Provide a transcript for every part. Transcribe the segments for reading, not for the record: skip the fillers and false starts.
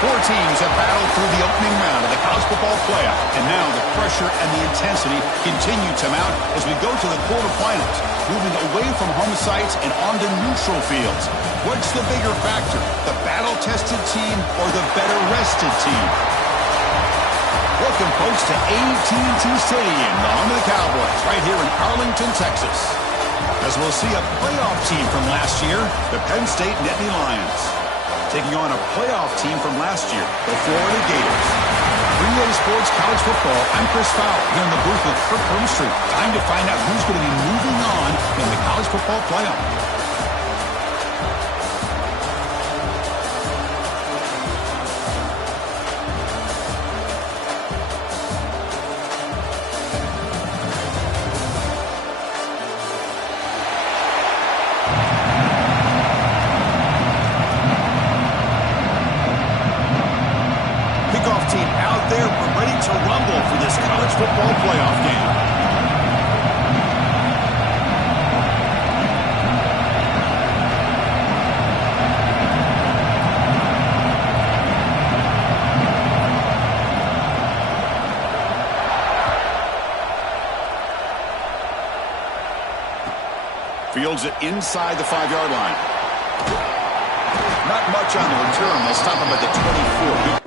Four teams have battled through the opening round of the college football playoff, and now the pressure and the intensity continue to mount as we go to the quarterfinals, moving away from home sites and onto neutral fields. What's the bigger factor, the battle-tested team or the better-rested team? Welcome, folks, to AT&T Stadium, the home of the Cowboys, right here in Arlington, Texas. As we'll see a playoff team from last year, the Penn State Nittany Lions, taking on a playoff team from last year, the Florida Gators. 3A Sports College Football, I'm Chris Fowler, here in the booth with Kirk Hermstreet. Time to find out who's going to be moving on in the college football playoff. Football playoff game. Fields it inside the 5-yard line. Not much on the return. They'll stop him at the 24.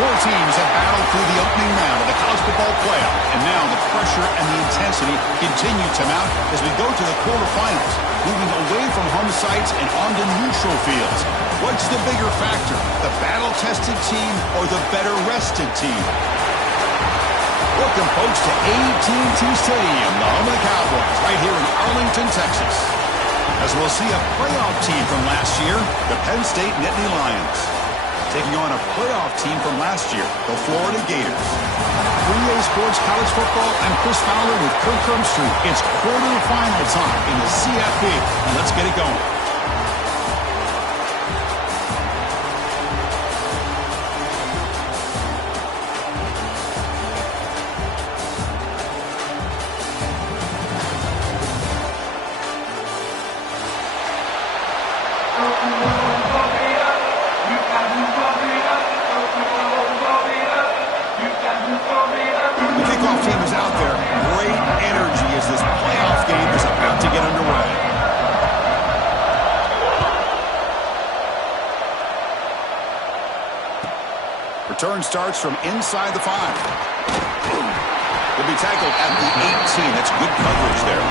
Four teams have battled through the opening round of the college football playoff, and now the pressure and the intensity continue to mount as we go to the quarterfinals, moving away from home sites and onto neutral fields. What's the bigger factor, the battle-tested team or the better-rested team? Welcome, folks, to AT&T Stadium, the home of the Cowboys, right here in Arlington, Texas. As we'll see a playoff team from last year, the Penn State Nittany Lions, taking on a playoff team from last year, the Florida Gators. 3A Sports College Football, I'm Chris Fowler with Kirk Hermstreet. It's quarterfinal time in the CFP, and let's get it going. Return starts from inside the 5. Will be tackled at the 18. That's good coverage there.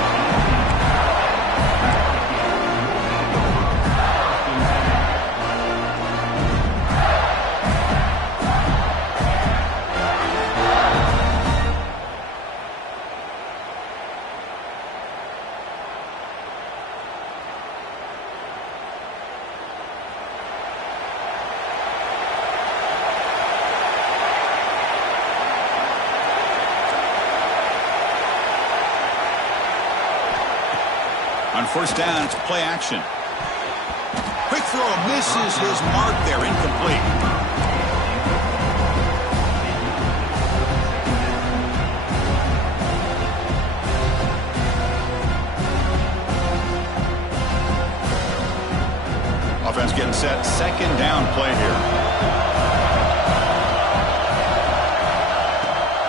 first down, it's play action. Quick throw misses his mark there, incomplete. Offense getting set, second down play here.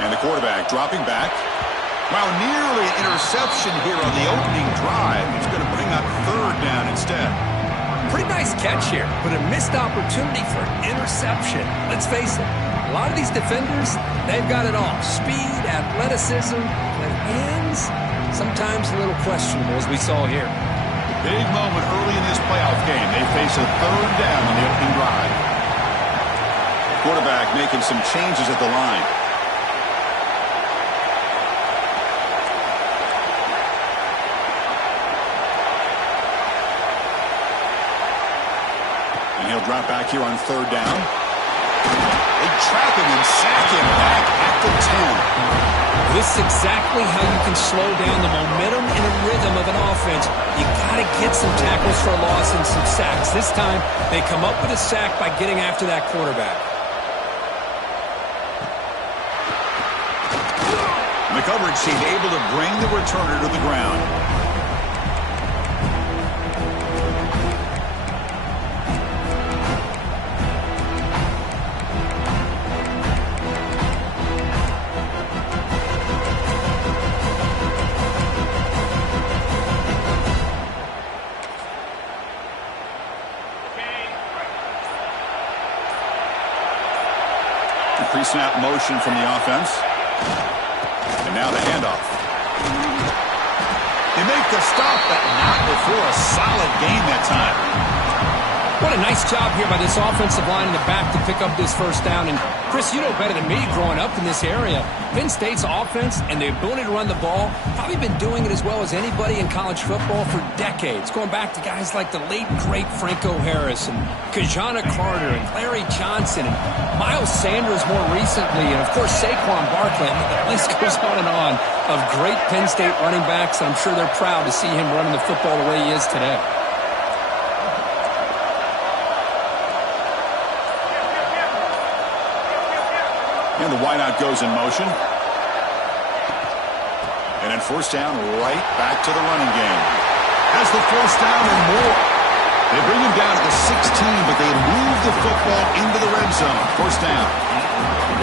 And the quarterback dropping back. Wow, nearly an interception here on the opening drive. He's going to bring up third down instead. Pretty nice catch here, but a missed opportunity for an interception. Let's face it, a lot of these defenders, they've got it all. Speed, athleticism, but hands, sometimes a little questionable, as we saw here. Big moment early in this playoff game. They face a third down on the opening drive. Quarterback making some changes at the line. And he'll drop back here on third down. They trap him and sack him back at the 10. This is exactly how you can slow down the momentum and the rhythm of an offense. You got to get some tackles for a loss and some sacks. This time, they come up with a sack by getting after that quarterback. And the coverage team able to bring the returner to the ground. Pre-snap motion from the offense. And now the handoff. They make the stop, but not before a solid gain that time. What a nice job here by this offensive line in the back to pick up this first down. And, Chris, you know better than me growing up in this area. Penn State's offense and the ability to run the ball, probably been doing it as well as anybody in college football for decades. Going back to guys like the late, great Franco Harris and Kajana Carter and Larry Johnson and Miles Sanders more recently. And, of course, Saquon Barkley. I mean, the list goes on of great Penn State running backs. And I'm sure they're proud to see him running the football the way he is today. And the wideout goes in motion. And then first down, right back to the running game. Has the first down and more. They bring him down to the 16, but they move the football into the red zone. First down.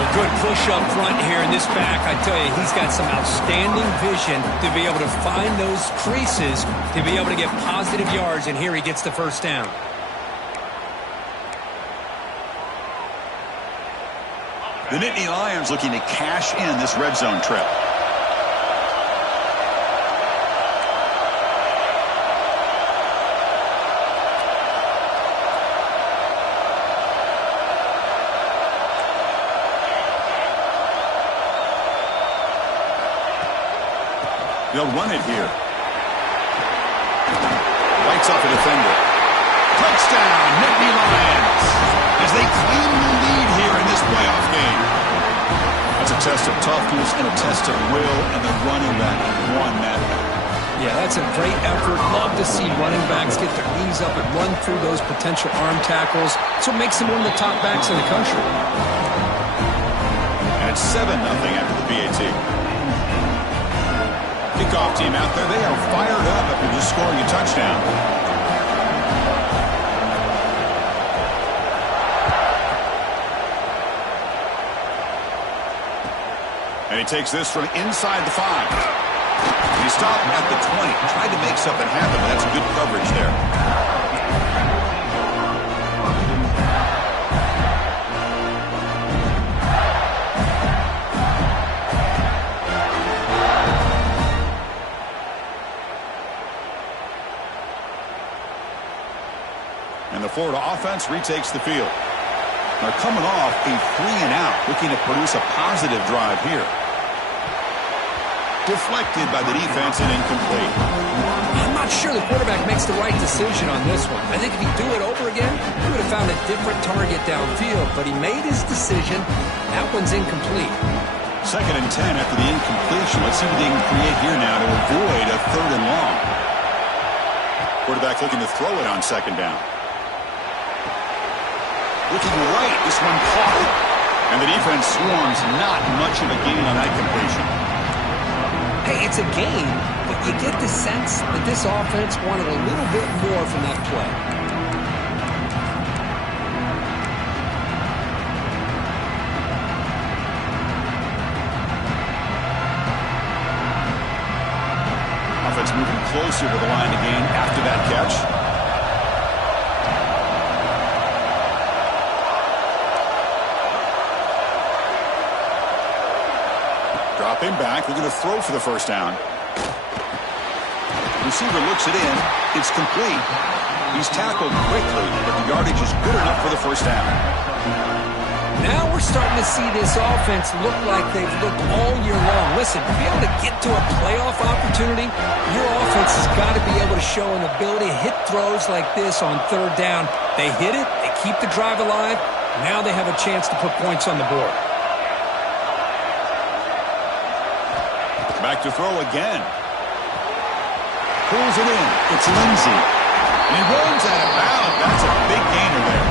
A good push up front here in this back. I tell you, he's got some outstanding vision to be able to find those creases, to be able to get positive yards, and here he gets the first down. The Nittany Lions looking to cash in this red zone trip. They'll run it here. Lights off a defender. Touchdown, Nittany Lions, as they claim the lead here in this playoff game. That's a test of toughness and a test of will, and the running back won that. Yeah, that's a great effort. Love to see running backs get their knees up and run through those potential arm tackles. That's what makes him one of the top backs in the country. And it's 7-0 after the PAT. Kickoff team out there, they are fired up after just scoring a touchdown. And he takes this from inside the 5. He stopped at the 20, tried to make something happen, but that's good coverage there. And the Florida offense retakes the field. They're coming off a 3-and-out, looking to produce a positive drive here. Deflected by the defense and incomplete. I'm not sure the quarterback makes the right decision on this one. I think if he'd do it over again, he would have found a different target downfield, but he made his decision. That one's incomplete. 2nd and 10 after the incompletion. Let's see what they can create here now to avoid a 3rd and long. Quarterback looking to throw it on second down. Looking right, this one caught. And the defense swarms, not much of a gain on that completion. Hey, it's a gain, but you get the sense that this offense wanted a little bit more from that play. Offense moving closer to the line again after that catch. Dropping back, looking to throw for the first down. Receiver looks it in. It's complete. He's tackled quickly, but the yardage is good enough for the first down. Now we're starting to see this offense look like they've looked all year long. Listen, to be able to get to a playoff opportunity, your offense has got to be able to show an ability to hit throws like this on third down. They hit it, they keep the drive alive. Now they have a chance to put points on the board. Back to throw again. Pulls it in. It's Lindsey. And he runs out of bounds. That's a big gainer there.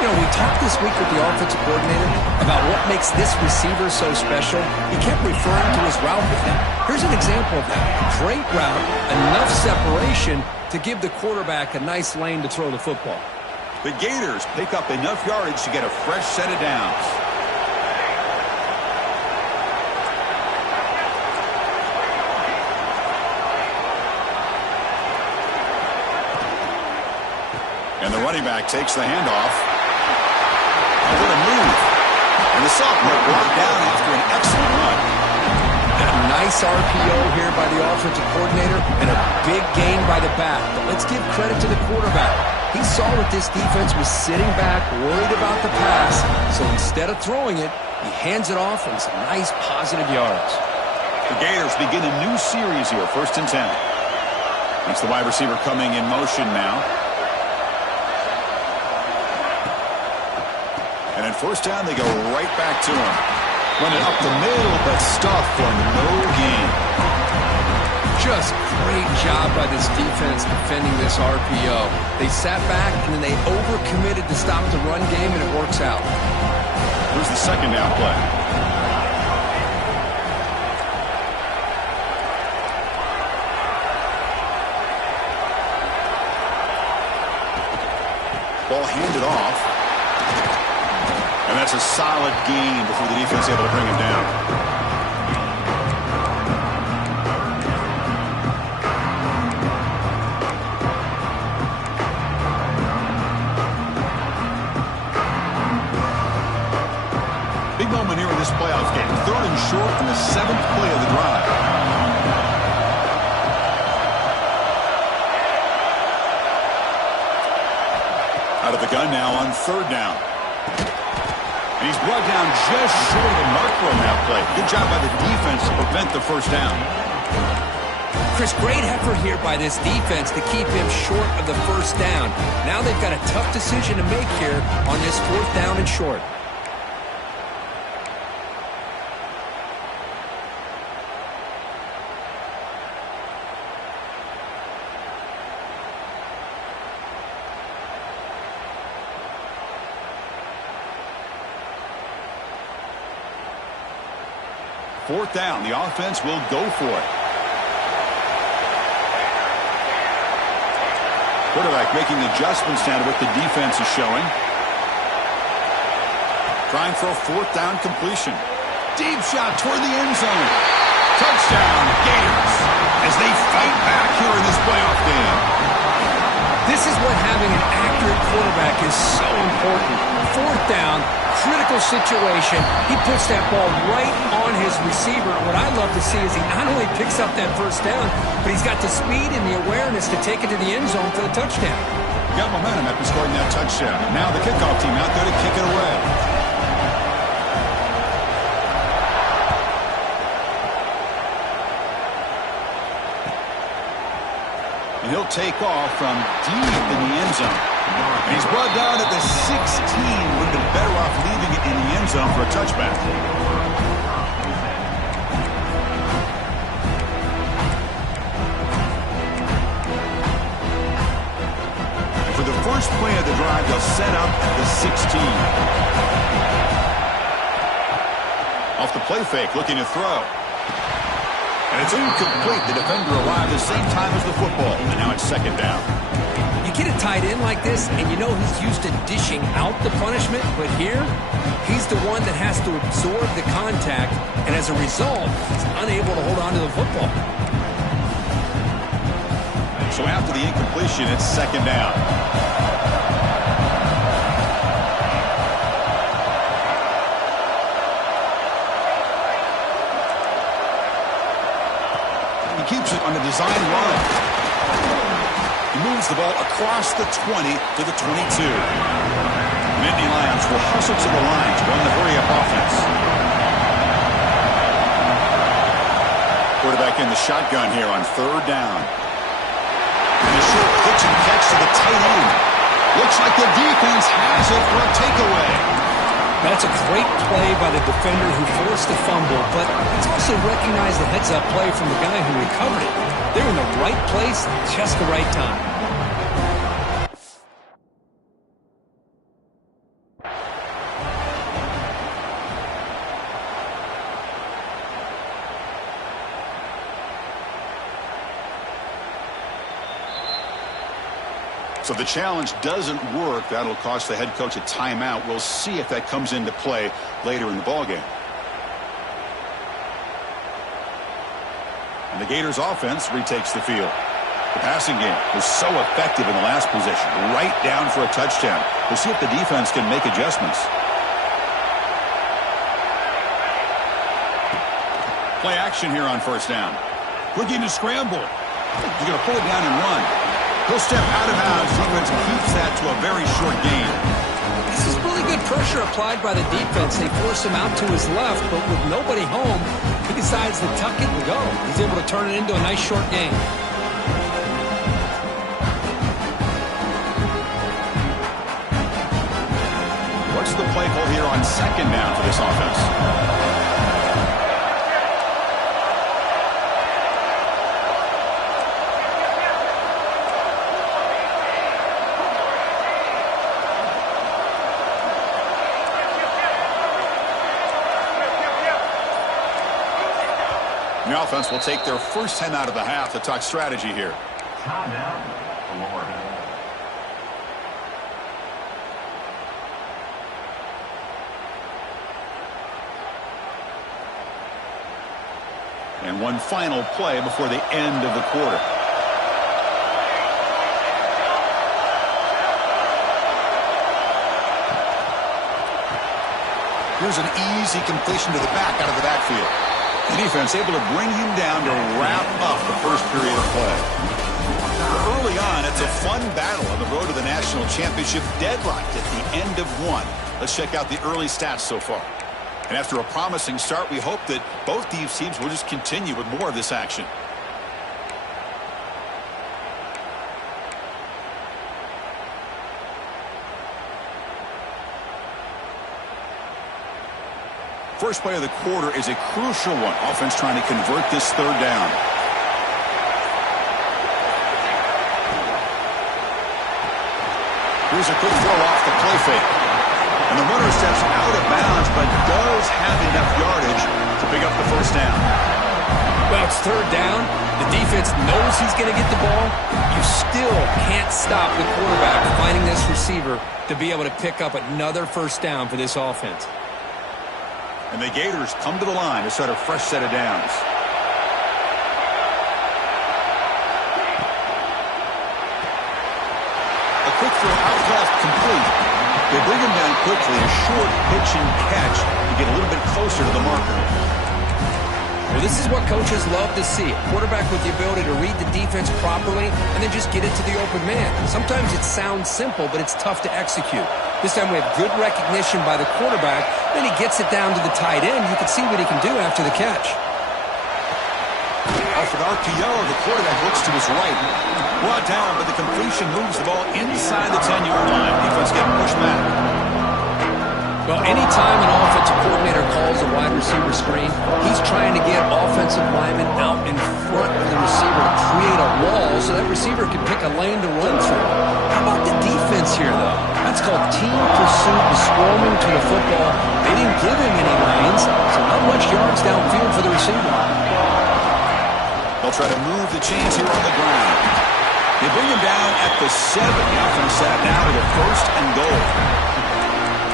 You know, we talked this week with the offensive coordinator about what makes this receiver so special. He kept referring to his route with him. Here's an example of that. Great route, enough separation to give the quarterback a nice lane to throw the football. The Gators pick up enough yardage to get a fresh set of downs. And the running back takes the handoff. And what a move. And the sophomore brought down after an excellent run. And a nice RPO here by the offensive coordinator and a big gain by the back. But let's give credit to the quarterback. He saw that this defense was sitting back, worried about the pass. So instead of throwing it, he hands it off and some nice positive yards. The Gators begin a new series here, 1st and 10. That's the wide receiver coming in motion now. And at first down, they go right back to him. Running up the middle, but stuff for no gain. Just great job by this defense defending this RPO. They sat back, and then they overcommitted to stop the run game, and it works out. Here's the second down play. Ball handed off. And that's a solid gain before the defense is able to bring him down. Big moment here in this playoff game. 3rd and short on the 7th play of the drive. Out of the gun now on 3rd down. And he's brought down just short of the marker on that play. Good job by the defense to prevent the first down. Chris, great effort here by this defense to keep him short of the first down. Now they've got a tough decision to make here on this 4th down and short. Fourth down, the offense will go for it. Quarterback making adjustments now to what the defense is showing. Trying for a 4th down completion. Deep shot toward the end zone. Touchdown, Gators, as they fight back here in this playoff game. This is what having an accurate quarterback is so important. 4th down, critical situation. He puts that ball right on his receiver. What I love to see is he not only picks up that first down, but he's got the speed and the awareness to take it to the end zone for the touchdown. Got momentum after scoring that touchdown. Now the kickoff team out there to kick it away. And he'll take off from deep in the end zone. And he's brought down at the 16. Would have been better off leaving it in the end zone for a touchback. first play of the drive, they'll set up at the 16. Off the play fake, looking to throw. And it's incomplete. The defender arrived the same time as the football, and now it's second down. You get a tight end like this, and you know he's used to dishing out the punishment, but here, he's the one that has to absorb the contact, and as a result, he's unable to hold on to the football. So after the incompletion, it's second down. He keeps it on the design run. He moves the ball across the 20 to the 22. Nittany Lions will hustle to the line to run the hurry-up offense. Quarterback in the shotgun here on third down. And a short pitch and catch to the tight end. Looks like the defense has it for a takeaway. That's a great play by the defender who forced the fumble, but it's also recognized the heads-up play from the guy who recovered it. They're in the right place, just the right time. So the challenge doesn't work. That'll cost the head coach a timeout. We'll see if that comes into play later in the ballgame. And the Gators offense retakes the field. The passing game was so effective in the last possession, right down for a touchdown. We'll see if the defense can make adjustments. Play action here on first down. Looking to scramble. He's going to pull it down and run. He'll step out of bounds. Defense keeps that to a very short gain. This is really good pressure applied by the defense. They force him out to his left, but with nobody home, he decides to tuck it and go. He's able to turn it into a nice short gain. What's the play call here on second down for this offense? The offense will take their first time out of the half to talk strategy here. And one final play before the end of the quarter. Here's an easy completion to the back out of the backfield. The defense able to bring him down to wrap up the first period of play. Early on, it's a fun battle on the road to the national championship, deadlocked at the end of one. Let's check out the early stats so far. And after a promising start, we hope that both these teams will just continue with more of this action. First play of the quarter is a crucial one. Offense trying to convert this third down. Here's a quick throw off the play fake. And the runner steps out of bounds, but does have enough yardage to pick up the first down. Well, it's third down. The defense knows he's going to get the ball. You still can't stop the quarterback finding this receiver to be able to pick up another first down for this offense. And the Gators come to the line to start a fresh set of downs. A quick throw out left, complete. They bring him down quickly. A short pitch and catch to get a little bit closer to the marker. Well, this is what coaches love to see. A quarterback with the ability to read the defense properly and then just get it to the open man. Sometimes it sounds simple, but it's tough to execute. This time we have good recognition by the quarterback. Then he gets it down to the tight end. You can see what he can do after the catch. Off an RPO, the quarterback looks to his right. Brought down, but the completion moves the ball inside the 10-yard line. Defense getting pushed back. Well, anytime an offensive coordinator calls a wide receiver screen, he's trying to get offensive linemen out in front of the receiver to create a wall so that receiver can pick a lane to run through. How about the defense That's called team pursuit and swarming to the football. They didn't give him any lanes, so not much yards downfield for the receiver. They'll try to move the chains here on the ground. They bring him down at the 7. The offense set up now with a 1st and goal.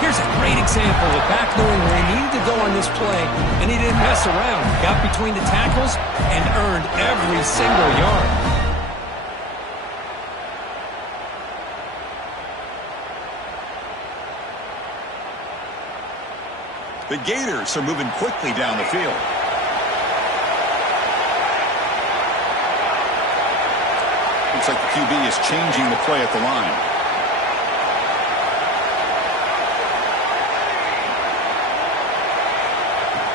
Here's a great example of back knowing where he needed to go on this play, and he didn't mess around. Got between the tackles and earned every single yard. The Gators are moving quickly down the field. Looks like the QB is changing the play at the line.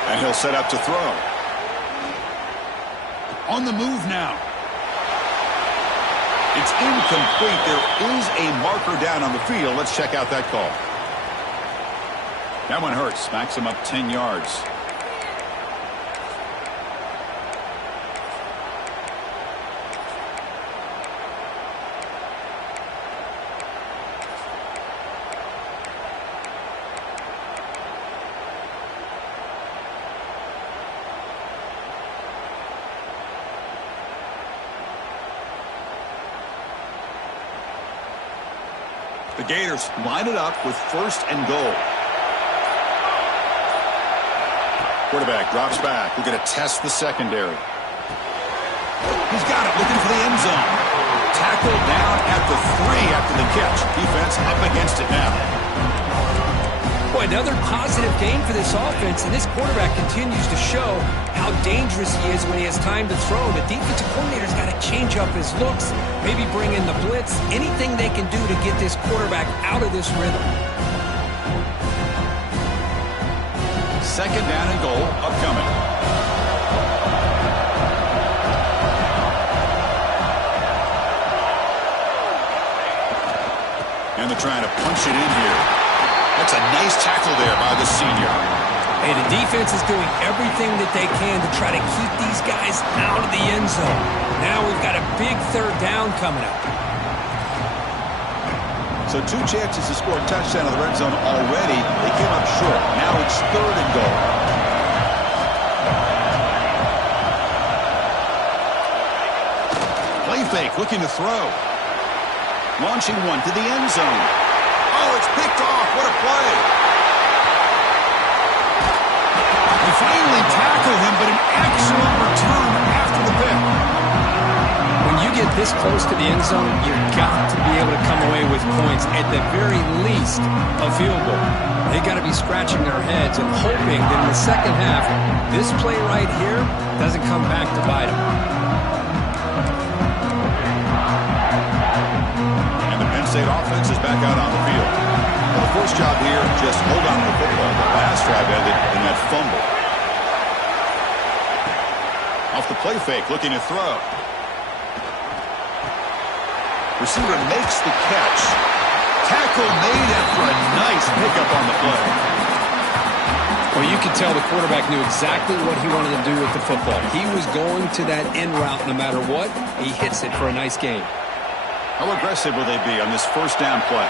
And he'll set up to throw. On the move now. It's incomplete. There is a marker down on the field. Let's check out that call. That one hurts. Smacks him up 10 yards. The Gators line it up with 1st and goal. Quarterback drops back. We're going to test the secondary. He's got it, looking for the end zone. Tackled down at the 3 after the catch. Defense up against it now. Boy, another positive game for this offense, and this quarterback continues to show how dangerous he is when he has time to throw. The defensive coordinator's got to change up his looks, maybe bring in the blitz, anything they can do to get this quarterback out of this rhythm. 2nd down and goal upcoming. And they're trying to punch it in here. That's a nice tackle there by the senior. Hey, the defense is doing everything that they can to try to keep these guys out of the end zone. Now we've got a big 3rd down coming up. So 2 chances to score a touchdown in the red zone already. They came up short. Now it's 3rd and goal. Play fake, looking to throw. Launching one to the end zone. Oh, it's picked off. What a play. They finally tackle him, but an excellent return after the pick. When you get this close to the end zone, you've got to be able to come away with points, at the very least a field goal. They got to be scratching their heads and hoping that in the second half, this play right here doesn't come back to bite them. And the Penn State offense is back out on the field. Well, the first job here, just hold on to the football. The last drive ended in that fumble. Off the play fake, looking to throw. Receiver makes the catch. Tackle made after a nice pickup on the play. Well, you could tell the quarterback knew exactly what he wanted to do with the football. He was going to that end route no matter what. He hits it for a nice gain. How aggressive will they be on this 1st down play?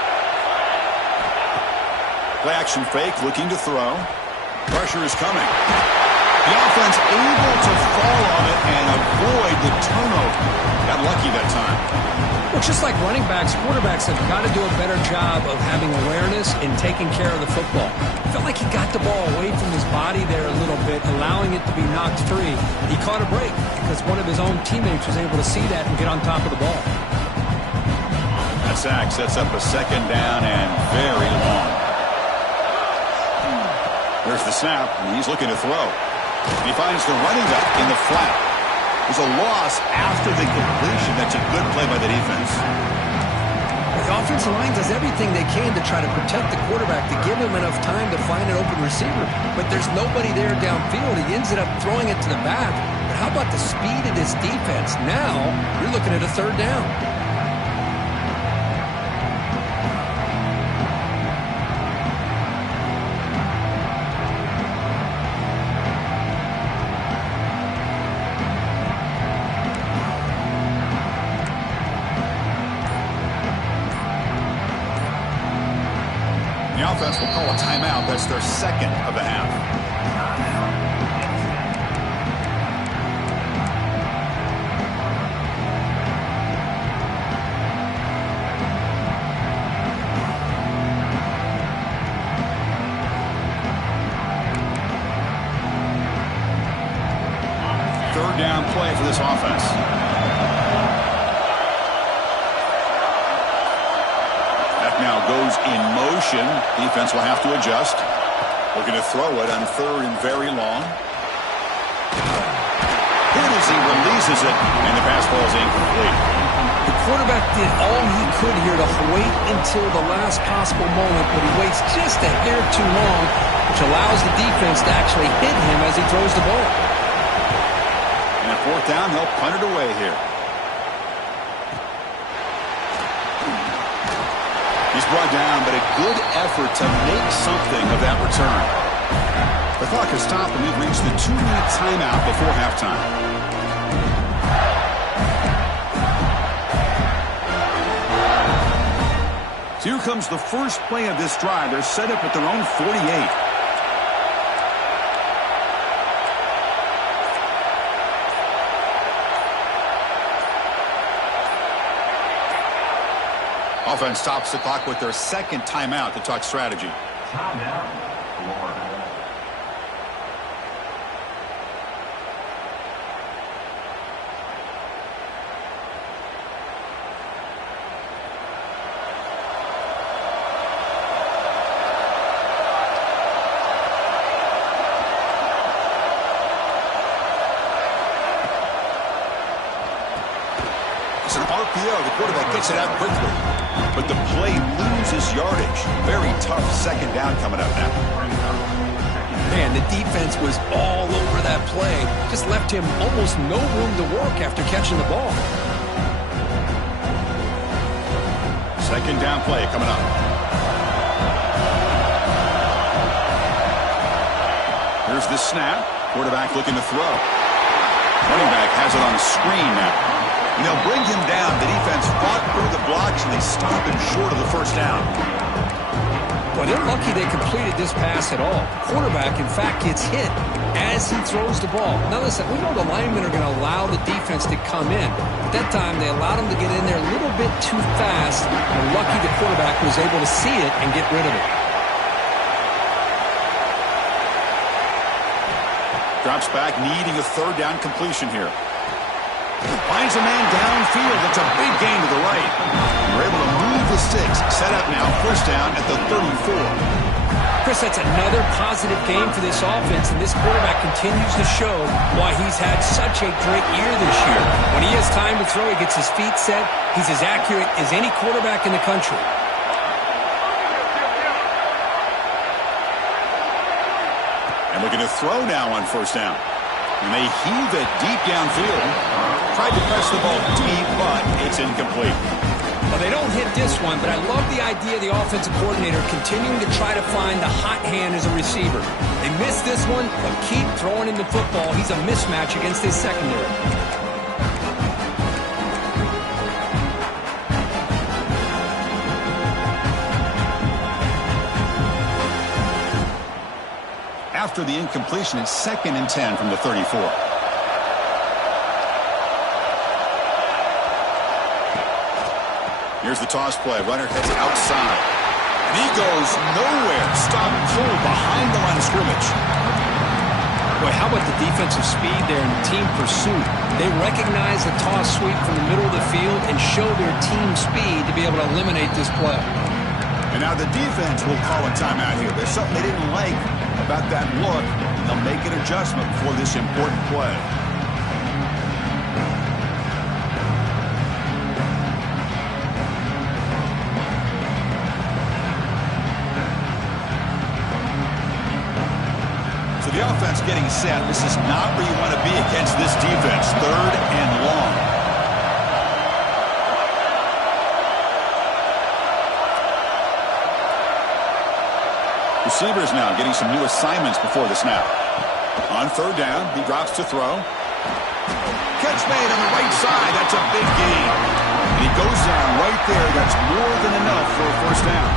Play action fake, looking to throw. Pressure is coming. The offense able to fall on it and avoid the turnover. Got lucky that time. Well, just like running backs, quarterbacks have got to do a better job of having awareness and taking care of the football. I felt like he got the ball away from his body there a little bit, allowing it to be knocked free. He caught a break because one of his own teammates was able to see that and get on top of the ball. That sack sets up a 2nd down and very long. There's the snap, and he's looking to throw. He finds the running back in the flat. There's a loss after the completion. That's a good play by the defense. The offensive line does everything they can to try to protect the quarterback, to give him enough time to find an open receiver. But there's nobody there downfield. He ends up throwing it to the back. But how about the speed of this defense? Now you're looking at a 3rd down. The offense will call a timeout. That's their second of the half. Third down play for this offense. Now goes in motion. Defense will have to adjust. Looking to throw it on third and very long. Hit as he releases it, and the pass ball is incomplete. The quarterback did all he could here to wait until the last possible moment, but he waits just a hair too long, which allows the defense to actually hit him as he throws the ball. And at fourth down, they'll punt it away here. He's brought down, but a good effort to make something of that return. The clock has stopped, and we've reached the 2-minute timeout before halftime. So here comes the first play of this drive. They're set up at their own 48. Offense stops the clock with their second timeout to talk strategy. Timeout. It's an RPO. The quarterback gets it out quickly. But the play loses yardage. Very tough second down coming up now. Man, the defense was all over that play. Just left him almost no room to work after catching the ball. Second down play coming up. Here's the snap. Quarterback looking to throw. Running back has it on the screen now. And they'll bring him down. The defense fought through the blocks, and they stop him short of the first down. Well, they're lucky they completed this pass at all. The quarterback, in fact, gets hit as he throws the ball. Now, listen, we know the linemen are going to allow the defense to come in. At that time, they allowed him to get in there a little bit too fast. And lucky the quarterback was able to see it and get rid of it. Drops back, needing a third down completion here. Finds a man downfield. It's a big gain to the right. They're able to move the sticks. Set up now, first down at the 34. Chris, that's another positive game for this offense, and this quarterback continues to show why he's had such a great year this year. When he has time to throw, he gets his feet set. He's as accurate as any quarterback in the country. And looking to throw now on first down. And they heave it deep downfield. Tried to press the ball deep, but it's incomplete. Well, they don't hit this one, but I love the idea of the offensive coordinator continuing to try to find the hot hand as a receiver. They missed this one, but keep throwing him the football. He's a mismatch against his secondary. After the incompletion, it's 2nd and 10 from the 34. Here's the toss play. Runner heads outside. And he goes nowhere. Stop pulled behind the line of scrimmage. Boy, how about the defensive speed there in team pursuit? They recognize the toss sweep from the middle of the field and show their team speed to be able to eliminate this play. And now the defense will call a timeout here. There's something they didn't like about that look. They'll make an adjustment for this important play. So the offense getting set. This is not where you want to be against this defense. 3rd and long. Receivers now getting some new assignments before the snap. On 3rd down, he drops to throw. Catch made on the right side. That's a big gain. And he goes down right there. That's more than enough for a first down.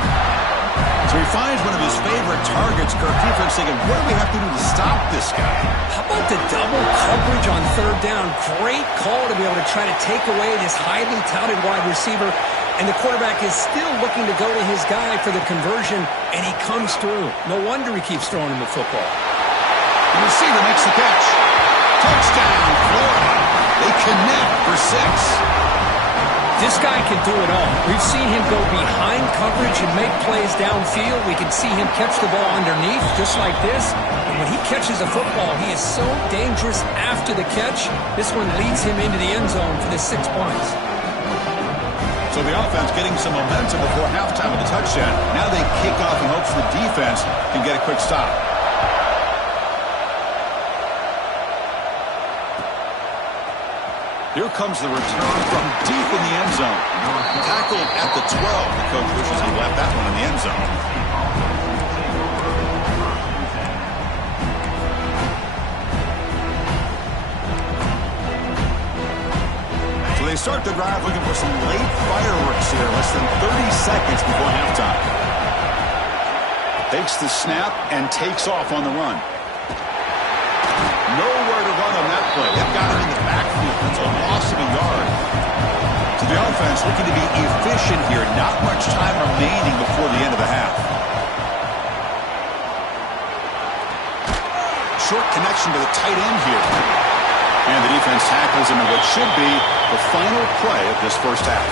So he finds one of his favorite targets. Kirk, defense thinking, what do we have to do to stop this guy? How about the double coverage on third down? Great call to be able to try to take away this highly touted wide receiver. And the quarterback is still looking to go to his guy for the conversion, and he comes through. No wonder he keeps throwing him the football. The receiver makes the catch. Touchdown, Florida. They connect for 6. This guy can do it all. We've seen him go behind coverage and make plays downfield. We can see him catch the ball underneath just like this. And when he catches a football, he is so dangerous after the catch. This one leads him into the end zone for the 6 points. So the offense getting some momentum before halftime with the touchdown. Now they kick off in hopes the defense can get a quick stop. Here comes the return from deep in the end zone. Tackled at the 12. The coach wishes he left that one in the end zone. So they start the drive looking for some late fireworks here. Less than 30 seconds before halftime. Takes the snap and takes off on the run. Nowhere to run on that play. They've got him in the backfield. That's a loss of a yard. So the offense looking to be efficient here. Not much time remaining before the end of the half. Short connection to the tight end here. And the defense tackles him in what should be the final play of this first half.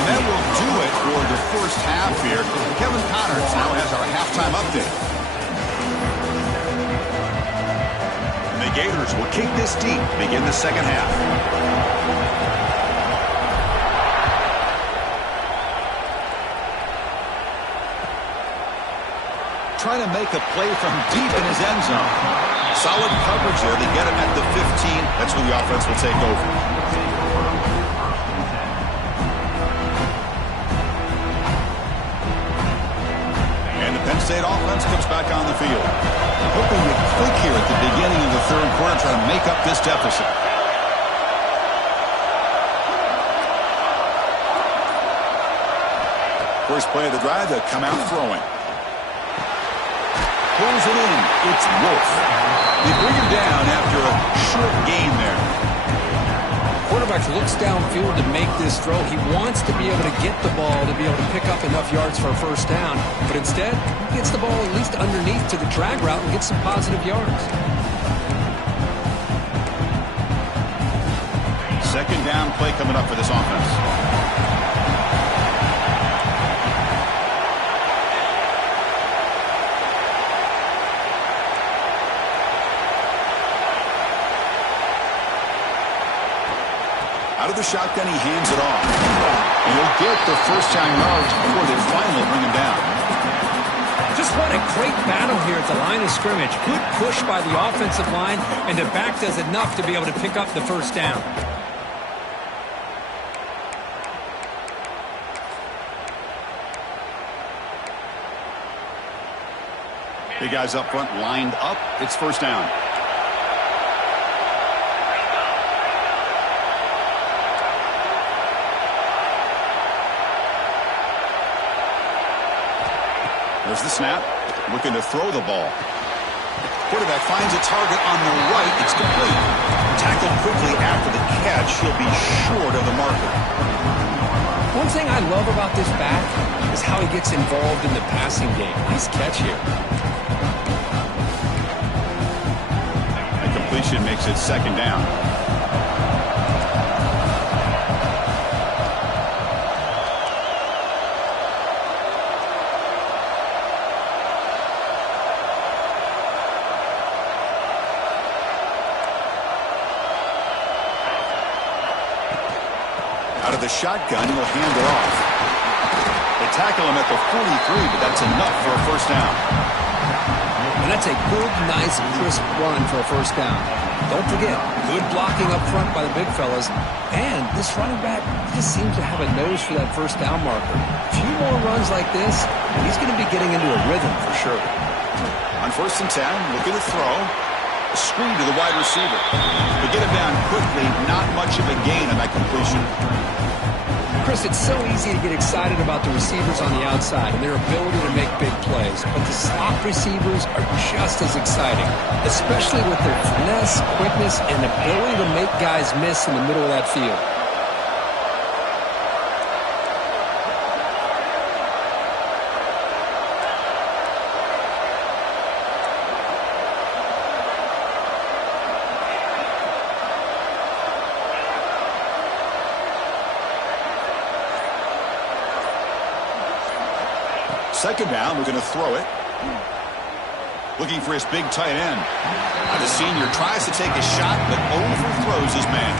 And that will do it for the first half here. Kevin Connors now has our halftime update. The Gators will kick this deep to begin the second half. Trying to make a play from deep in his end zone. Solid coverage there. They get him at the 15. That's where the offense will take over. And the Penn State offense comes back on the field. Hoping to click here at the beginning of the third quarter, trying to make up this deficit. First play of the drive, they'll come out throwing. Pulls it in. It's Wolf. They bring him down after a short gain there. Quarterback looks downfield to make this throw. He wants to be able to get the ball to be able to pick up enough yards for a first down. But instead, he gets the ball at least underneath to the drag route and gets some positive yards. Second down play coming up for this offense. Out of the shotgun, he hands it off. And he'll get the first down yards before they finally bring him down. Just what a great battle here at the line of scrimmage. Good push by the offensive line, and the back does enough to be able to pick up the first down. Big guys up front lined up. It's first down. There's the snap. Looking to throw the ball. Quarterback finds a target on the right. It's complete. Tackled quickly after the catch. He'll be short of the marker. One thing I love about this back is how he gets involved in the passing game. Nice catch here. The completion makes it second down. Out of the shotgun, he'll hand it off. They tackle him at the 43, but that's enough for a first down. And that's a good, nice, crisp run for a first down. Don't forget, good blocking up front by the big fellas. And this running back just seems to have a nose for that first down marker. A few more runs like this, and he's going to be getting into a rhythm for sure. On first and 10, looking to throw. A screen to the wide receiver. They get him down quickly. Not much of a gain on that completion. Chris, it's so easy to get excited about the receivers on the outside and their ability to make big plays, but the slot receivers are just as exciting, especially with their finesse, quickness, and ability to make guys miss in the middle of that field. Second down, we're going to throw it. Looking for his big tight end. Now the senior tries to take a shot, but overthrows his man.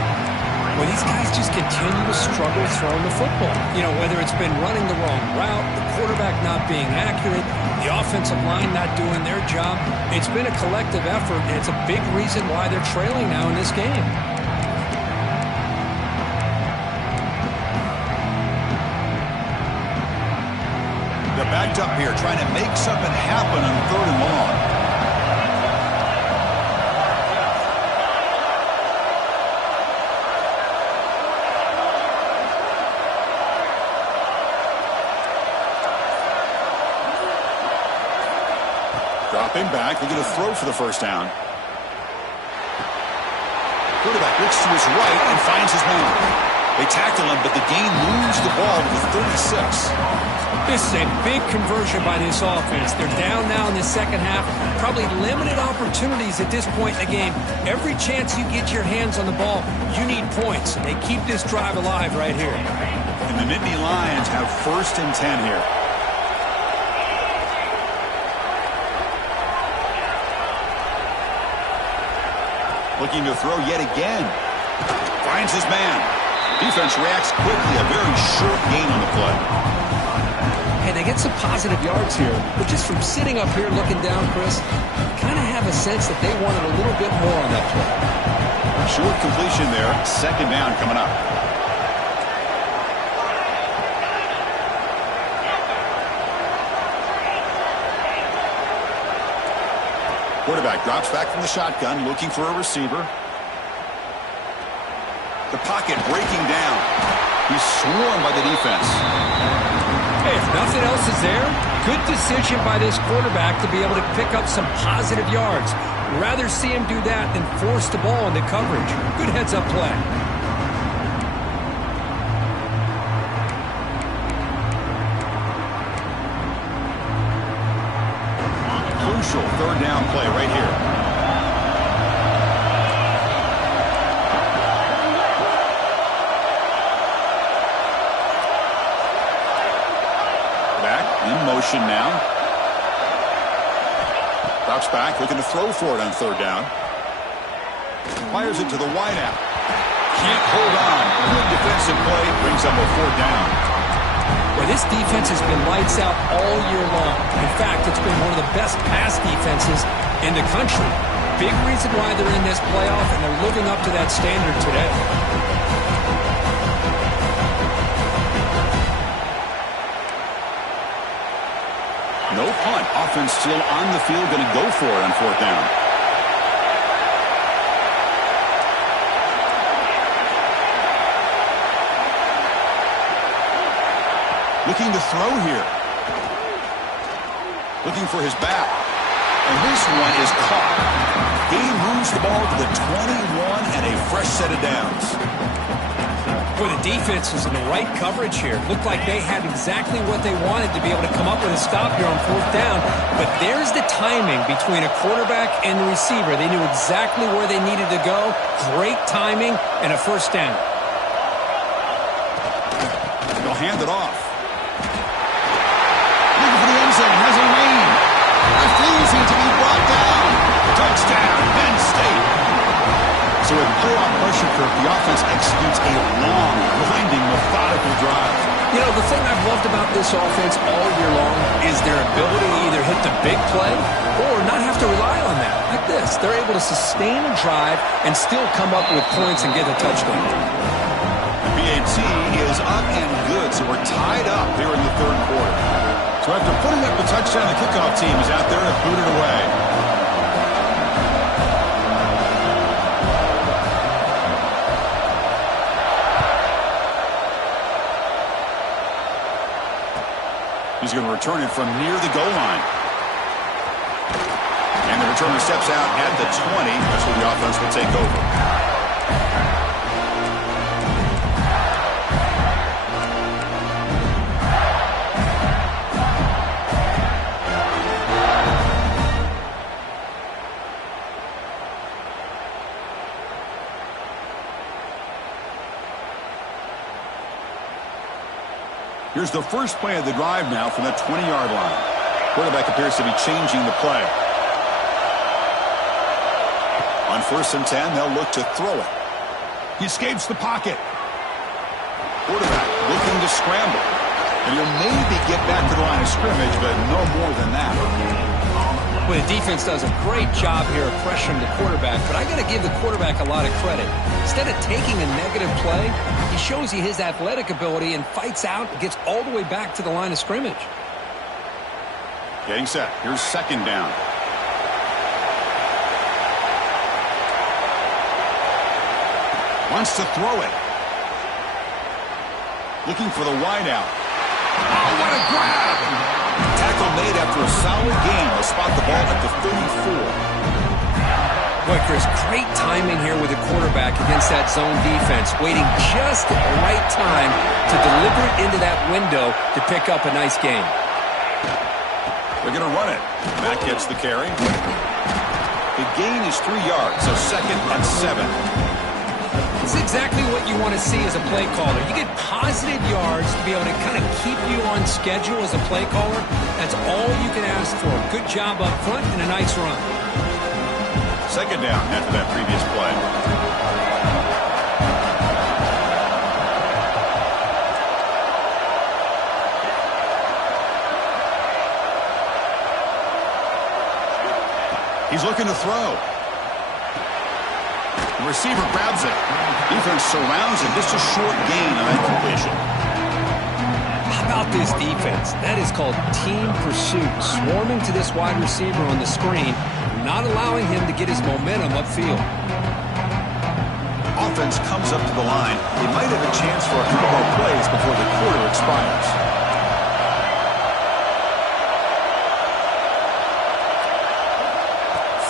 Well, these guys just continue to struggle throwing the football. You know, whether it's been running the wrong route, the quarterback not being accurate, the offensive line not doing their job. It's been a collective effort, and it's a big reason why they're trailing now in this game. They're backed up here, trying to make something happen on 3rd and long. Dropping back, they're going to throw for the first down. Quarterback looks to his right and finds his man. They tackle him, but the gain moves the ball to the 36. This is a big conversion by this offense. They're down now in the second half. Probably limited opportunities at this point in the game. Every chance you get your hands on the ball, you need points. They keep this drive alive right here. And the Nittany Lions have 1st and 10 here. Looking to throw yet again. Finds his man. Defense reacts quickly. A very short gain on the play. Hey, they get some positive yards here, but just from sitting up here looking down, Chris, kind of have a sense that they wanted a little bit more on that play. Short completion there. Second down coming up. Quarterback drops back from the shotgun, looking for a receiver. The pocket breaking down. He's swarmed by the defense. Hey, if nothing else is there, good decision by this quarterback to be able to pick up some positive yards. Rather see him do that than force the ball into coverage. Good heads-up play. Crucial 3rd down play right here. In motion now. Drops back, looking to throw for it on 3rd down. Fires it to the wideout. Can't hold on. Good defensive play. Brings up a 4th down. Well, this defense has been lights out all year long. In fact, it's been one of the best pass defenses in the country. Big reason why they're in this playoff, and they're living up to that standard today. No punt. Offense still on the field, going to go for it on 4th down. Looking to throw here. Looking for his back. And this one is caught. He moves the ball to the 21 and a fresh set of downs. Boy, the defense was in the right coverage here. Looked like they had exactly what they wanted to be able to come up with a stop here on 4th down. But there's the timing between a quarterback and the receiver. They knew exactly where they needed to go. Great timing and a 1st down. They'll hand it off. Looking for the end zone. Has a lane. Refusing to be brought down. Touchdown, Penn State. So with playoff pressure curve, the offense executes a long, grinding, methodical drive. You know, the thing I've loved about this offense all year long is their ability to either hit the big play or not have to rely on that. Like this, they're able to sustain a drive and still come up with points and get a touchdown. The BAT is up and good, so we're tied up here in the 3rd quarter. So after putting up the touchdown, the kickoff team is out there to boot it away. He's going to return it from near the goal line. And the returner steps out at the 20. That's where the offense will take over. Here's the first play of the drive now from that 20-yard line. Quarterback appears to be changing the play. On 1st and 10, they'll look to throw it. He escapes the pocket. Quarterback looking to scramble. And he'll maybe get back to the line of scrimmage, but no more than that. Well, the defense does a great job here of pressuring the quarterback, but I got to give the quarterback a lot of credit. Instead of taking a negative play, he shows you his athletic ability and fights out and gets all the way back to the line of scrimmage. Getting set. Here's 2nd down. Wants to throw it. Looking for the wideout. Oh, what a grab! Tackle made after a solid gain. They'll spot the ball at the 34. Boy, Chris, great timing here with the quarterback against that zone defense, waiting just at the right time to deliver it into that window to pick up a nice gain. They're going to run it. Matt gets the carry. The gain is 3 yards, so 2nd and 7. It's exactly what you want to see as a play caller. You get positive yards to be able to kind of keep you on schedule as a play caller. That's all you can ask for. Good job up front and a nice run. 2nd down after that previous play. He's looking to throw. The receiver grabs it. Defense surrounds it. Just a short gain on that completion. How about this defense? That is called team pursuit. Swarming to this wide receiver on the screen, not allowing him to get his momentum upfield. Offense comes up to the line. They might have a chance for a couple more plays before the quarter expires.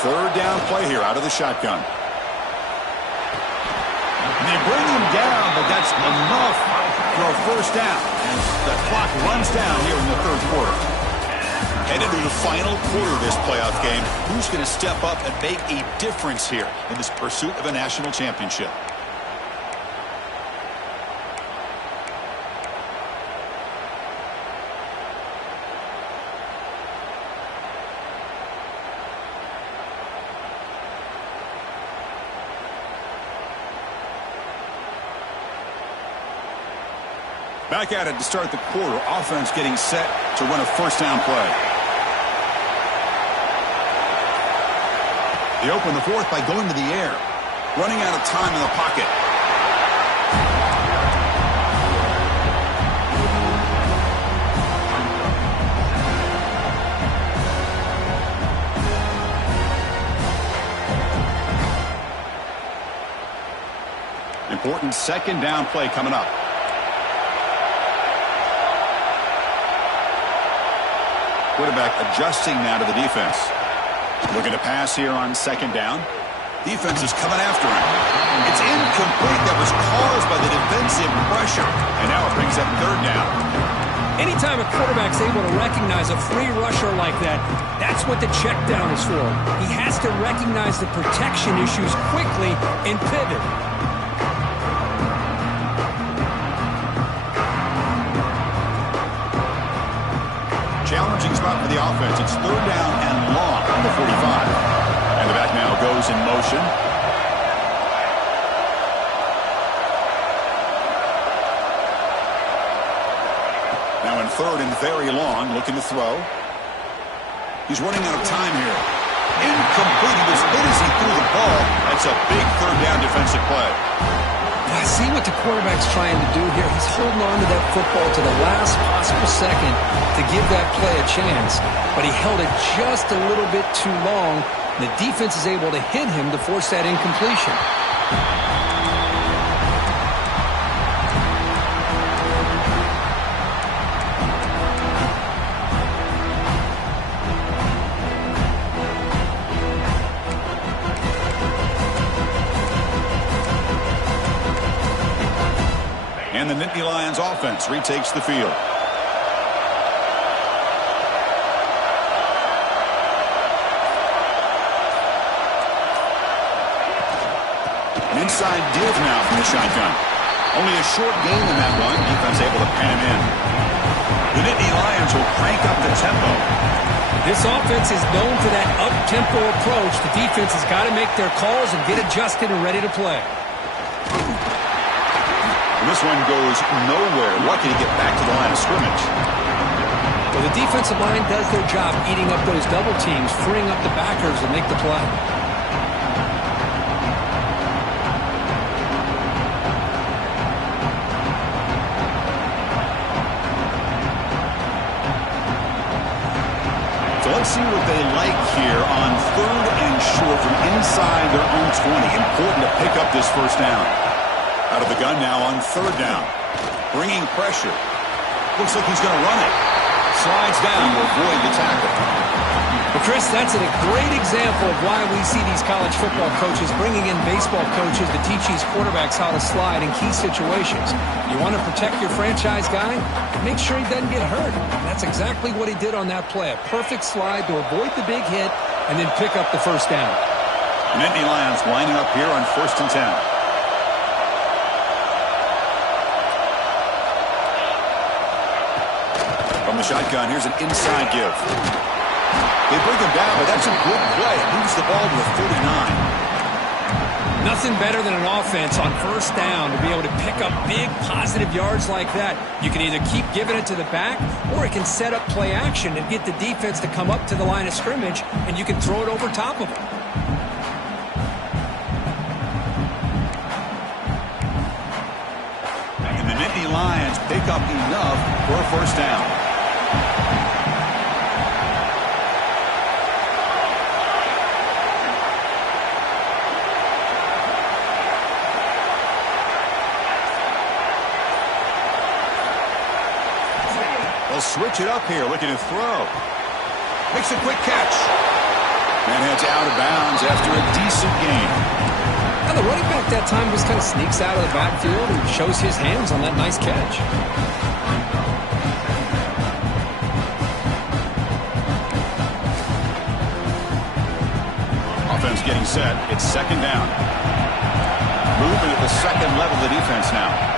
Third down play here out of the shotgun. And they bring him down, but that's enough for a 1st down. And the clock runs down here in the 3rd quarter. Headed to the final quarter of this playoff game. Who's going to step up and make a difference here in this pursuit of a national championship? Back at it to start the quarter. Offense getting set to run a 1st down play. They open the 4th by going to the air. Running out of time in the pocket. Important 2nd down play coming up. Quarterback adjusting now to the defense. Looking to pass here on 2nd down. Defense is coming after him. It's incomplete. That was caused by the defensive pressure. And now it brings up 3rd down. Anytime a quarterback's able to recognize a free rusher like that, that's what the check down is for. He has to recognize the protection issues quickly and pivot. Challenging spot for the offense. It's 3rd down and long on the 45. And the back now goes in motion. Now in 3rd and very long, looking to throw. He's running out of time here. Incomplete. He was hit as he threw the ball. That's a big 3rd down defensive play. I see what the quarterback's trying to do here. He's holding on to that football to the last possible second to give that play a chance. But he held it just a little bit too long. The defense is able to hit him to force that incompletion. Nittany Lions offense retakes the field. An inside give now from the shotgun. Only a short gain in that one. Defense able to pen him in. The Nittany Lions will crank up the tempo. This offense is known for that up-tempo approach. The defense has got to make their calls and get adjusted and ready to play. And this one goes nowhere. Lucky to get back to the line of scrimmage. Well, the defensive line does their job eating up those double teams, freeing up the backers to make the play. So let's see what they like here on 3rd and short from inside their own 20. Important to pick up this first down. Out of the gun now on 3rd down. Bringing pressure. Looks like he's going to run it. Slides down to avoid the tackle. Well, Chris, that's a great example of why we see these college football coaches bringing in baseball coaches to teach these quarterbacks how to slide in key situations. You want to protect your franchise guy? Make sure he doesn't get hurt. That's exactly what he did on that play. A perfect slide to avoid the big hit and then pick up the first down. The Nittany Lions lining up here on 1st and 10. From the shotgun, here's an inside give. They bring him down, but that's a good play. Moves the ball to the 49. Nothing better than an offense on 1st down to be able to pick up big positive yards like that. You can either keep giving it to the back, or it can set up play action and get the defense to come up to the line of scrimmage, and you can throw it over top of them. And the Nittany Lions pick up enough for a first down. They'll switch it up here, looking to throw. Makes a quick catch. And heads out of bounds after a decent gain. Now the running back that time just kind of sneaks out of the backfield and shows his hands on that nice catch. Offense getting set. It's 2nd down. Moving at the 2nd level of the defense now.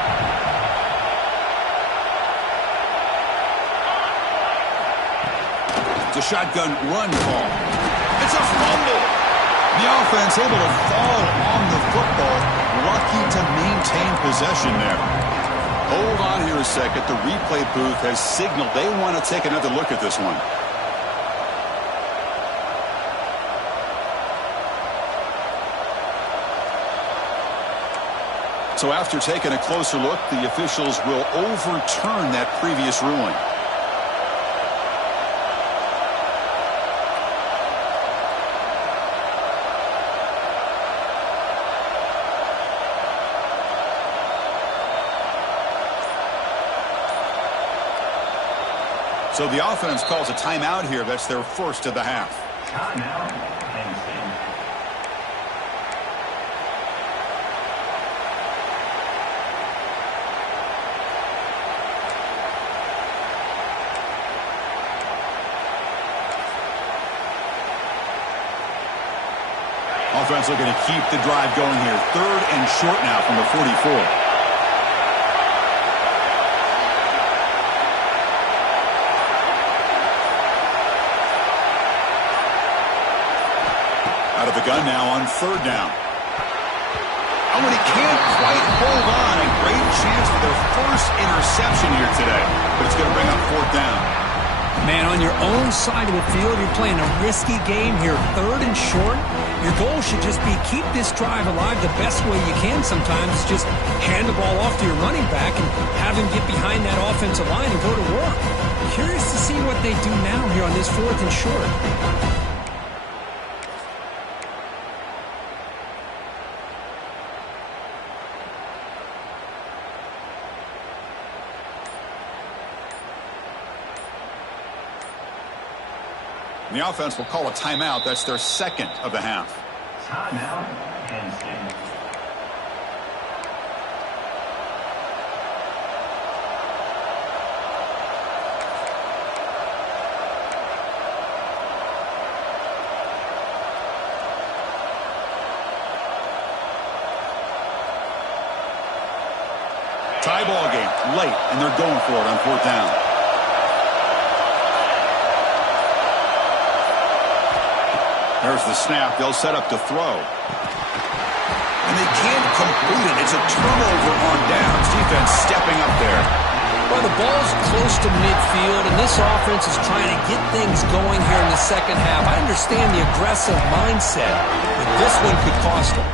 A shotgun run call. It's a fumble. The offense able to fall on the football. Lucky to maintain possession there. Hold on here a second. The replay booth has signaled they want to take another look at this one. So after taking a closer look, the officials will overturn that previous ruling. So the offense calls a timeout here. That's their first of the half. Timeout, Penn State. Offense looking to keep the drive going here. 3rd and short now from the 44. Out of the gun now on 3rd down. Oh, and he can't quite hold on. A great chance for their first interception here today. But it's going to bring up 4th down. Man, on your own side of the field, you're playing a risky game here. 3rd and short. Your goal should just be keep this drive alive the best way you can sometimes. Just hand the ball off to your running back and have him get behind that offensive line and go to work. Curious to see what they do now here on this 4th and short. The offense will call a timeout. That's their 2nd of the half. Timeout, Penn State. Tie ball game late, and they're going for it on 4th down. There's the snap. They'll set up to throw. And they can't complete it. It's a turnover on downs. Defense stepping up there. Well, the ball's close to midfield, and this offense is trying to get things going here in the second half. I understand the aggressive mindset, but this one could cost them.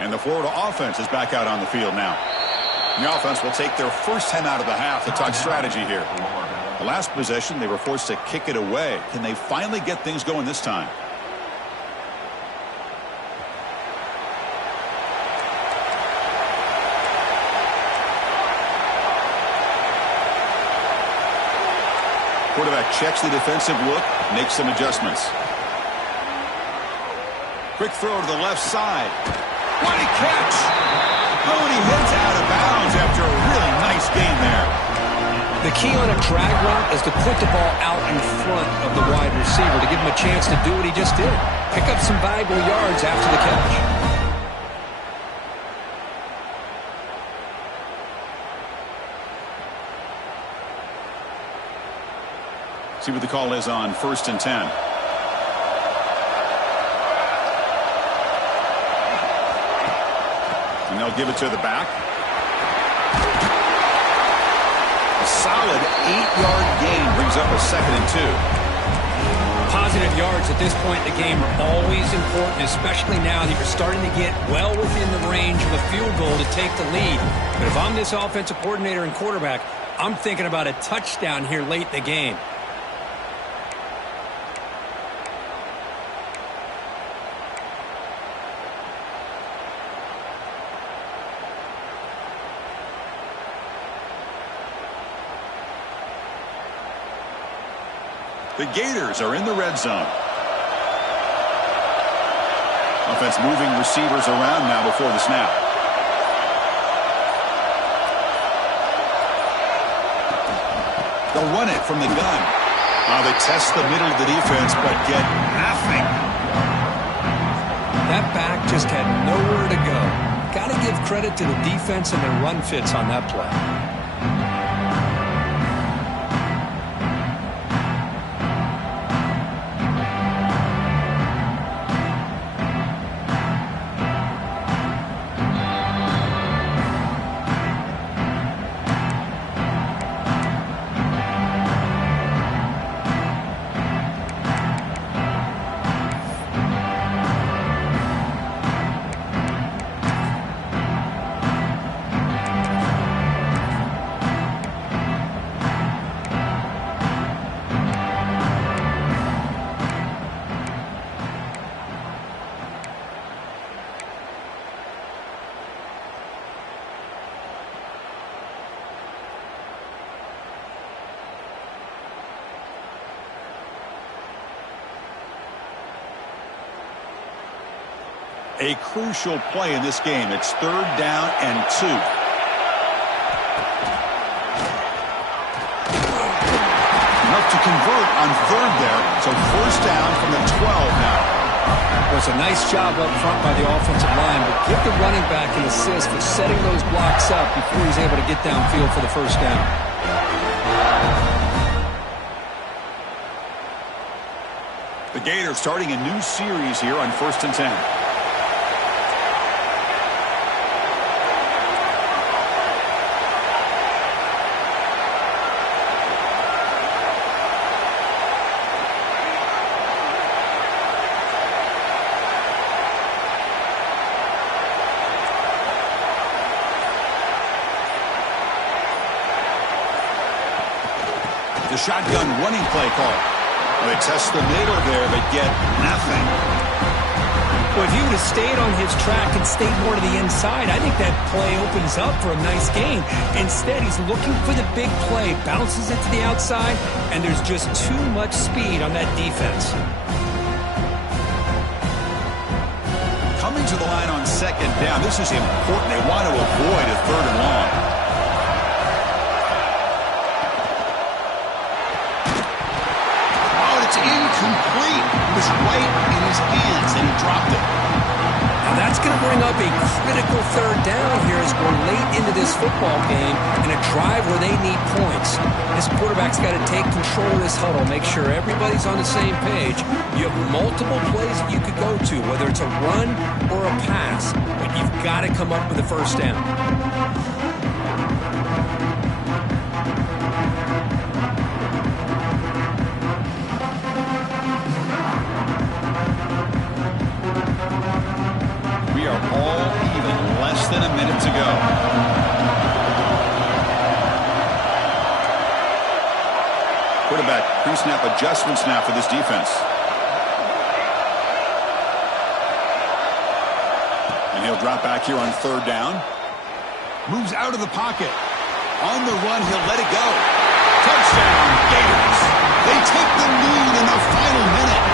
And the Florida offense is back out on the field now. The offense will take their first time out of the half to talk strategy here. The last possession, they were forced to kick it away. Can they finally get things going this time? Quarterback checks the defensive look, makes some adjustments. Quick throw to the left side. What a catch! Oh, and he hits out of bounds after a really nice gain there. The key on a drag route is to put the ball out in front of the wide receiver to give him a chance to do what he just did. Pick up some valuable yards after the catch. See what the call is on 1st and 10. And they'll give it to the back. A solid 8-yard gain brings up a 2nd and 2. Positive yards at this point in the game are always important, especially now that you're starting to get well within the range of a field goal to take the lead. But if I'm this offensive coordinator and quarterback, I'm thinking about a touchdown here late in the game. The Gators are in the red zone. Offense moving receivers around now before the snap. They'll run it from the gun. They test the middle of the defense, but get nothing. That back just had nowhere to go. Got to give credit to the defense and their run fits on that play. A crucial play in this game. It's 3rd down and 2. Enough to convert on 3rd there. So 1st down from the 12 now. Well, it's a nice job up front by the offensive line, but give the running back an assist for setting those blocks up before he's able to get downfield for the 1st down. The Gators starting a new series here on 1st and 10. The shotgun running play call. They test the middle there, but get nothing. Well, if he would have stayed on his track and stayed more to the inside, I think that play opens up for a nice gain. Instead, he's looking for the big play, bounces it to the outside, and there's just too much speed on that defense. Coming to the line on 2nd down, this is important. They want to avoid a 3rd and long. was right in his hands, and he dropped it. Now that's going to bring up a critical third down here as we're late into this football game in a drive where they need points. This quarterback's got to take control of this huddle, make sure everybody's on the same page. You have multiple plays that you could go to, whether it's a run or a pass, but you've got to come up with a first down. We are all even, less than a minute to go. Quarterback pre-snap adjustments now for this defense. And he'll drop back here on third down. Moves out of the pocket. On the run, he'll let it go. Touchdown, Gators. They take the lead in the final minute.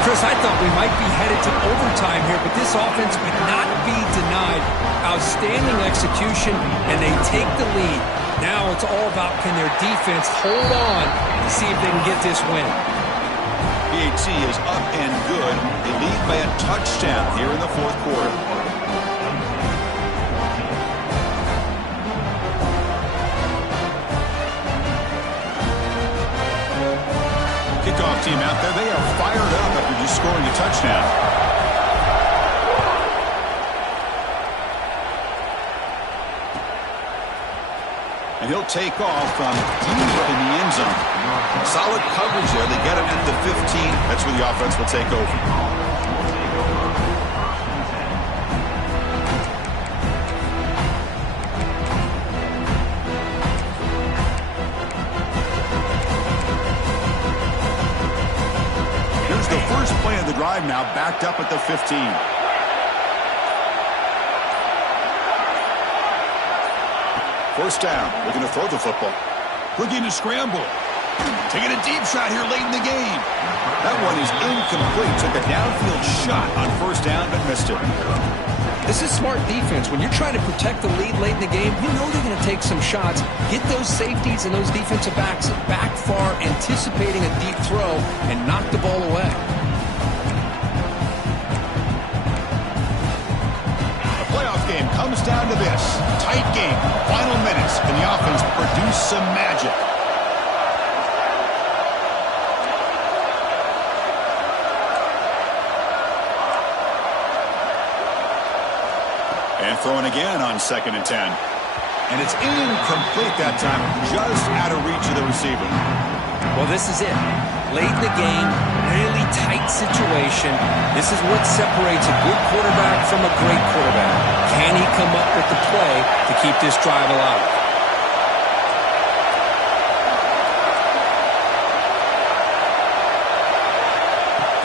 Chris, I thought we might be headed to overtime here, but this offense would not be denied. Outstanding execution, and they take the lead. Now it's all about can their defense hold on to see if they can get this win. PAT is up and good. They lead by a touchdown here in the fourth quarter. Kickoff team out there. They are fired up after just scoring a touchdown. And he'll take off from deep in the end zone. Solid coverage there. They get it at the 15. That's where the offense will take over. The first play of the drive now backed up at the 15. First down, looking to throw the football. Looking to scramble. Taking a deep shot here late in the game. That one is incomplete. Took a downfield shot on first down, but missed it. This is smart defense. When you're trying to protect the lead late in the game, you know they're going to take some shots. Get those safeties and those defensive backs back far, anticipating a deep throw, and knock the ball away. The playoff game comes down to this. Tight game, final minutes, and the offense produce some magic. And throwing again on 2nd and 10. And it's incomplete that time, just out of reach of the receiver. Well, this is it. Late in the game, really tight situation. This is what separates a good quarterback from a great quarterback. Can he come up with the play to keep this drive alive?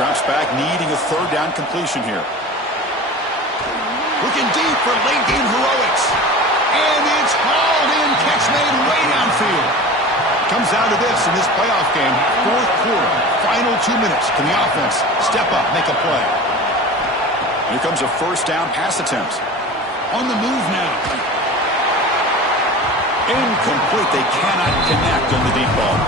Drops back, needing a third down completion here. Looking deep for late-game heroics. And it's hauled in. Catch made way downfield. Comes down to this in this playoff game. Fourth quarter. Final 2 minutes. Can the offense step up, make a play? Here comes a first down pass attempt. On the move now. Incomplete. They cannot connect on the deep ball.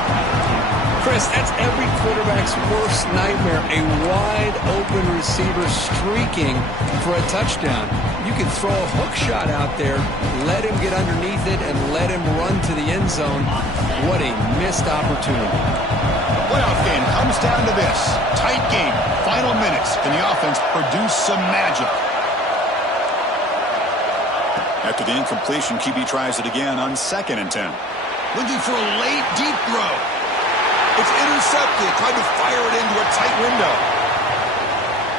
Chris, that's every quarterback's worst nightmare. A wide-open receiver streaking for a touchdown. You can throw a hook shot out there, let him get underneath it, and let him run to the end zone. What a missed opportunity. The playoff game comes down to this. Tight game, final minutes. Can the offense produce some magic? After the incompletion, QB tries it again on 2nd and 10. Looking for a late, deep throw. It's intercepted. Tried to fire it into a tight window.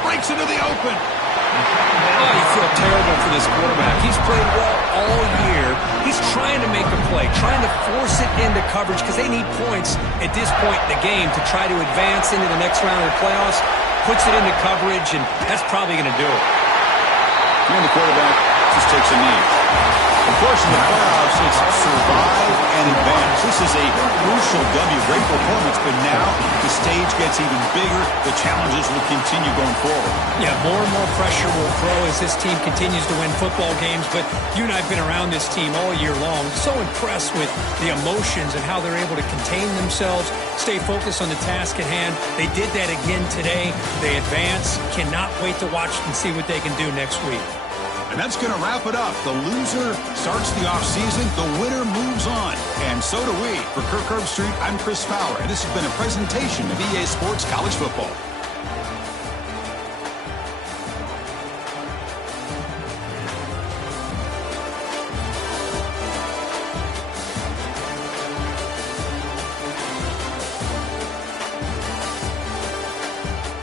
Breaks into the open. Oh, you feel terrible for this quarterback. He's played well all year. He's trying to make a play, trying to force it into coverage because they need points at this point in the game to try to advance into the next round of the playoffs. Puts it into coverage, and that's probably going to do it. And the quarterback just takes a knee. Of course, in the playoffs, it's survive and advance. This is a crucial W. Great performance, but now the stage gets even bigger. The challenges will continue going forward. Yeah, more and more pressure will grow as this team continues to win football games, but you and I have been around this team all year long. So impressed with the emotions and how they're able to contain themselves, stay focused on the task at hand. They did that again today. They advance. Cannot wait to watch and see what they can do next week. And that's going to wrap it up. The loser starts the offseason. The winner moves on. And so do we. For Kirk Herbstreit, I'm Chris Fowler. And this has been a presentation of EA Sports College Football.